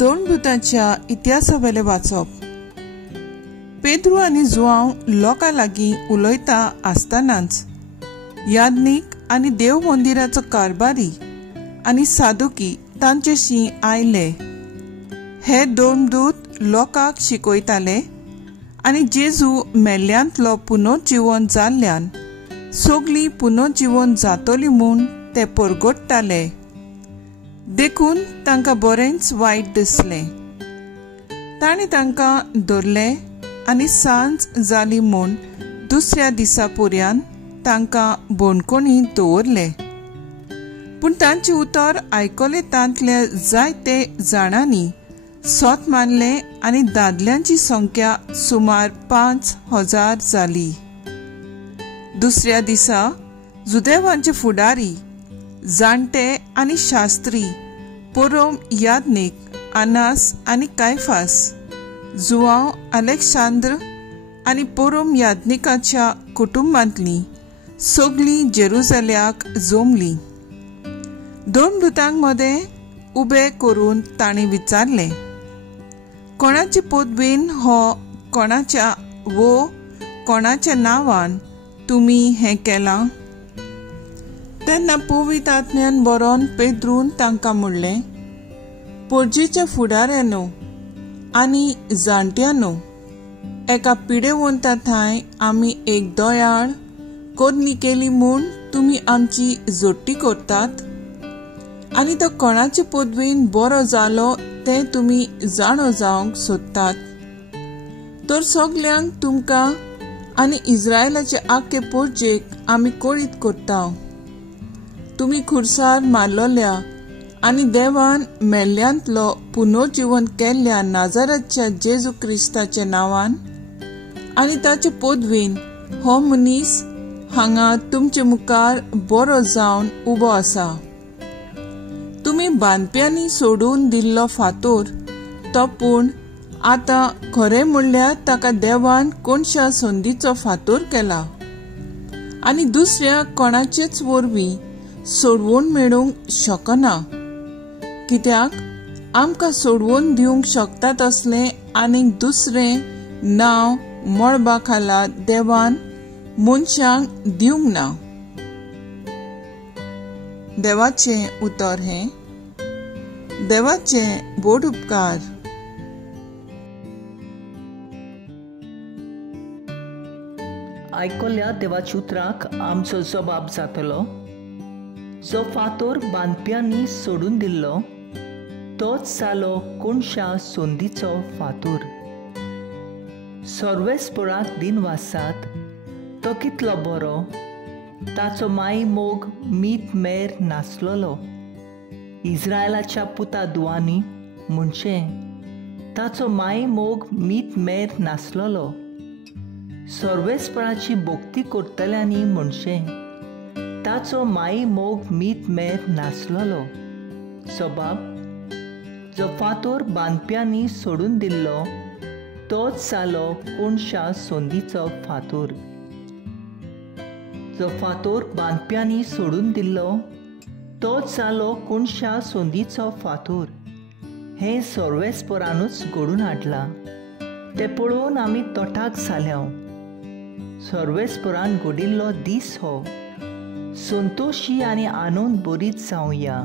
दोन भुतांच्या इतिहासावेले वाचप. पेद्रू आनी जुआंव लोकां लागीं उलयता आसतनाच याज्ञिक आनी देव मंदिराचो कारभारी आनी सादुकी तांचेशी आयले. हे दोन दूत लोकांक शिकयताले आनी जेजू मेल्ल्यांतलो पुनर्जीवन जाल्ल्यान सगळीं पुनर्जीवन जातली म्हूण ते परगट्टाले. देखून तांकां बरेंच वायट दिसलें. ताणें तांकां धरले आनी सांज जाली म्हूण दुसऱ्या दिसा पर्यान तांकां बोणकोणी दवरले. पूण तांचें उतर आयकले तांतले जायते जाणांनी सोत मारले आनी दादल्यांची संख्या सुमार 5,000 जाली. दुसऱ्या दिसा जुदेवांचे फुडारी, जाणटे आनी शास्त्री, पोरोम याज्ञिक आनास आनी कायफास, जुआंव अलेक्सांद्र आनी पोरोम याज्ञिकाच्या कुटुंबांतलीं सगळीं जेरुसल्याक जमलीं. दोन भुतांक मदें उबे करून ताणें विचारलें, कोणाचे पदवेन हो कोणाच्या वो कोणाच्या नांवान तुमी हें केलां? तेन्ना पवित्र आत्म्यान बरोवन पेद्रून तांकां म्हणलें, पोरजेच्या फुडाऱ्यानो आनी जाणट्यानो, एका पिडेवंता थंय आमी एक दोयाळ कोदणी केली म्हूण तुमी आमची जोडटी करतात आनी तो कोणाचे पदवेन बरो जालो तें तुमी जाणो जावंक सोदतात. तर सगल्यांक तुमकां आनी इस्रायलाचे आख्खे पोरजेक आमी कळीत करता. तुमी खुर्सार मारलोल्या आनी देवान मेल्ल्यांतलो पुनर्जीवन केल्ल्या नाजारेथच्या जेजू क्रिस्ताच्या नांवान आनी ताचे पदवेन हो मनीस हांगा तुमचे मुखार बरो जावन उबो आसा. तुमी बांदप्यांनी सोडून दिल्लो फातोर तो, पूण आतां खरें म्हणल्यार ताका देवान कोणशा संदीचो फातोर केला आनी दुसऱ्या कोणाचेच वरवीं सोडवून मेळूंक शकना. कित्याक आमकां सोडवून दिवंक शकता तसलें आनीक दुसरें नांव मळबा खाला देवान मनशांक दिवंक ना. देवाचें उतर हें. देवाचे बोड उपकार. आयकल्ल्या देवाच्या उतराक आमचो जबाब जातलो. जो फातोर बांदप्यांनी सोडून दिल्लो तोच जालो कोणशा सोंदीचो फातोर. सर्वेस्पराक दिनवासात तो कितलो बरो, ताचो माई मोग मीत मेर नासलोलो. इस्रायलाच्या पुता दुआनी म्हणचे ताचो माई मोग मीत मेर नासलोलो. सर्वेस्पराची भोक्ती करतल्यांनी म्हणचे ताचो माई मोग मीत मेर नासलोलो. जबाब. जो फातोर बांदप्यांनी सोडून दिल्लो तोच जालो कोणशा सोंदीचो फातोर. जो फातोर बांदप्यांनी सोडून दिल्लो तोच जालो कोणशा सोंदीचो फातोर. हें सर्वेस्परानूच घडून हाडलां. तें पळोवन आमी तोठाक जाल्या. सर्वेस्परान घडिल्लो दीस हो. संतोशी आनी आनंद बरीच जावया.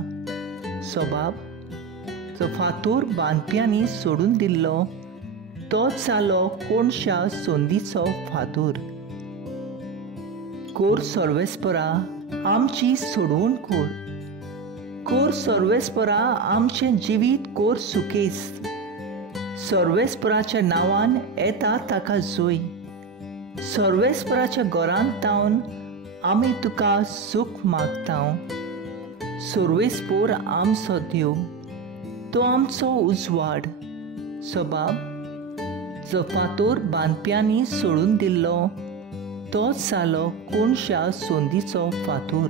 सबाब. जो फातोर बांदप्यांनी सोडून दिल्लो तोच जालो कोणशा सोंदीचो फातोर. कोर सर्वेस्परा आमची सोडवून कोर. कोर सर्वेस्परा आमचें जिवीत कोर सुकेस. सर्वेस्पराच्या नांवान येता ताका जोय. सर्वेस्पराच्या घरांत तावन आमी तुका सूख मागता. सर्वेस्पर आमचो देव, तो आमचो उजवाड. सबाब. जो फातोर बांदप्यांनी सोडून दिल्लो तोच जालो कोणशा सोंदीचो फातोर.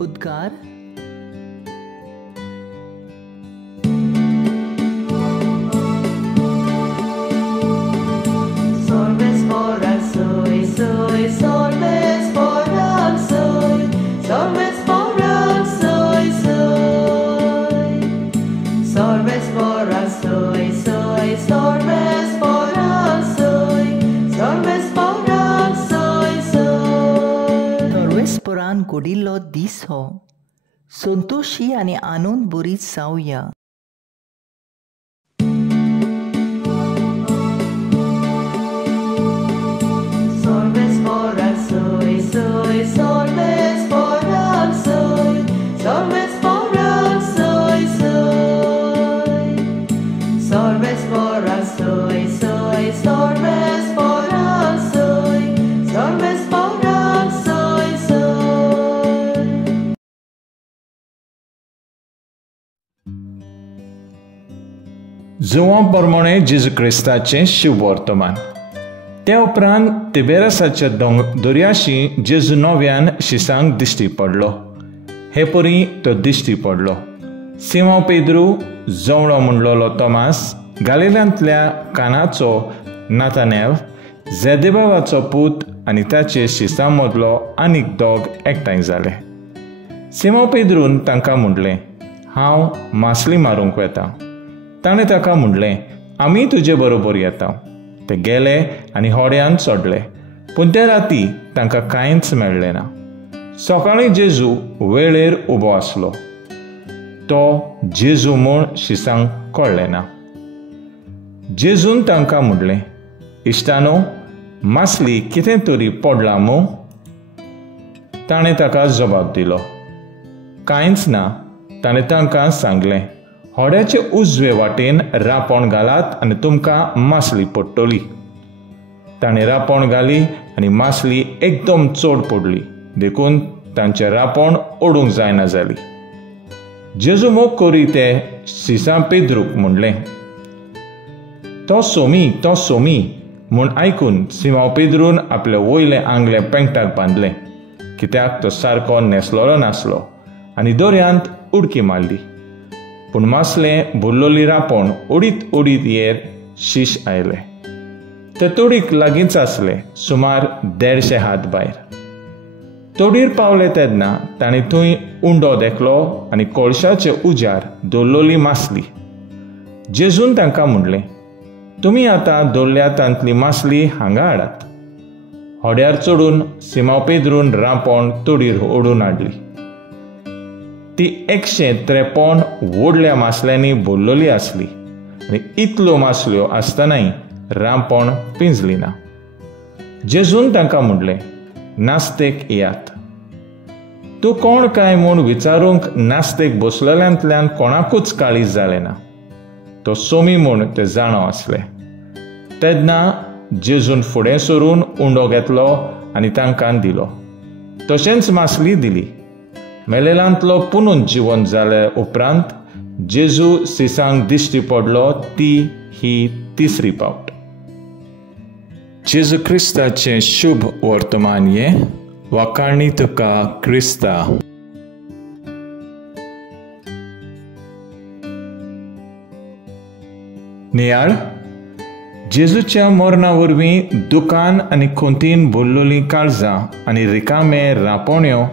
उद्गार. घोडिल्लो दीस हो. संतोशी आनी आनंद बरीच जावया. Sorves foran soy, soy, sorves foran soy, sorves foran soy, soy. Sorves foran soy, soy, sorves foran soy, sorves foran soy, soy. जुवां प्रमाणे जेजू क्रिस्ताचें शुभ वर्तमान. ते उपरांत तिबेरसाच्या दर्याशी जेजू नव्यान शिसांक दिश्टी पडलो. हे परी तो दिश्टी पडलो. सिमोन पेद्रू, जवळो म्हणलोलो तोमास, गालिलांतल्या कानाचो नातानेल, जेदेबावाचो पूत आनी ताचे शिसां मदलो आनीक दोग एकठांय जाले. सिमोन पेद्रून तांकां म्हणलें, हांव मासली मारूंक वेतां. ताणें ताका म्हणलें, आमी तुजे बरोबर येता. ते गेले आनी होड्यान चडले, पूण ते राती तांकां कांयच मेळ्ळें ना. सकाळीं जेजू वेळेर उबो आसलो. तो जेजू म्हूण शिसांक कळ्ळें ना. जेजून तांकां म्हणलें, इश्टानो, मासली कितें तरी पडलां मूं? ताणें ताका जबाब दिलो, कांयच ना. ताणें तांकां सांगलें, होड्याचे उजवे वाटेन रांपोण घालात आनी तुमकां मासली पडटली. ताणें रांपोण घाली आनी मासली एकदम चड पडली, देखून तांचें रांपोण ओडूंक जायना जाली. जेजू मोग करी ते शिसां पेद्रूक म्हणलें, तो सोमी म्हूण आयकून सिमोन पेद्रून आपले वयले आंगले पेंगटाक बांदलें, कित्याक तो सारको न्हेसलोलो नासलो, आनी दर्यांत उडकी मारली. पूण मासलें भुल्लोली रांपोण उडीत उडीत येर शीश आयलें. ते तोडीक लागींच आसलें, सुमार 150 हात भायर. तोडीर पावले तेन्ना ताणीं थंय उंडो देखलो आनी कोळशाचे उजार दवरलोली मासली. जेजून तांकां म्हणलें, तुमी आतां दवरल्या तांतली मासली हांगा हाडात. होड्यार चडून सिमोन पेद्रून रांपोण तोडीर ओडून हाडली. ती 153 व्हडल्या मासल्यांनी भरलोली आसली आनी इतल्यो मासल्यो आसतनाय रांपोण पिंजली ना. जेजून तांकां म्हणलें, नास्तेक येयात. तूं कोण काय म्हूण विचारूंक नास्तेक बसलेल्यांतल्यान कोणाकूच काळीज जालें ना. तो सोमी म्हूण ते जाणो आसले. तेन्ना जेजून फुडें सरून उंडो घेतलो आनी तांकां दिलो. तशेंच मासली दिली. मेलेल्यांतलो पुनून जिवंत जाले उपरांत जेजू सिसांक दिश्टी पडलो ती ही तिसरी पावट. जेजू क्रिस्ताचें शुभ वर्तमान हे वाखाणी तुका क्रिस्ता. नियाळ, जेजूच्या मरणा वरवीं दुकान आनी खोंतीन भरलोलीं काळजां आनी रिकामे रांपोण्यो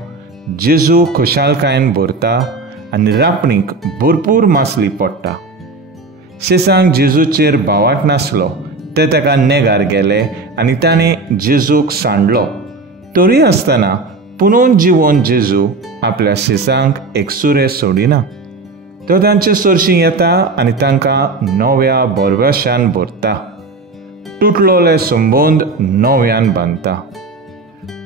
जेजू खुशालकायेन भरता आनी रापणीक भरपूर मासली पडटा. शिसांक जेजूचेर भावाट नासलो, ते ताका नेगार गेले आनी ताणें जेजूक सांडलो. तरी आसतना पुनून जिवंत जेजू आपल्या शिसांक एकसुरे सोडिना. तो तांचे सरशीं येता आनी तांकां नव्या बरवशान भरता. तुटलोले संबंद नव्यान बांदता.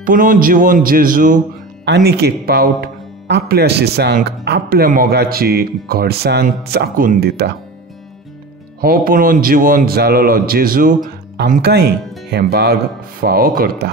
पुनून जिवंत जेजू आनीक एक पावट आपल्या शिसांक आपल्या मोगाची घडसाण चाकून दिता. हो पुनून जिवंत जालोलो जेजू आमकांय हें भाग फावो करता.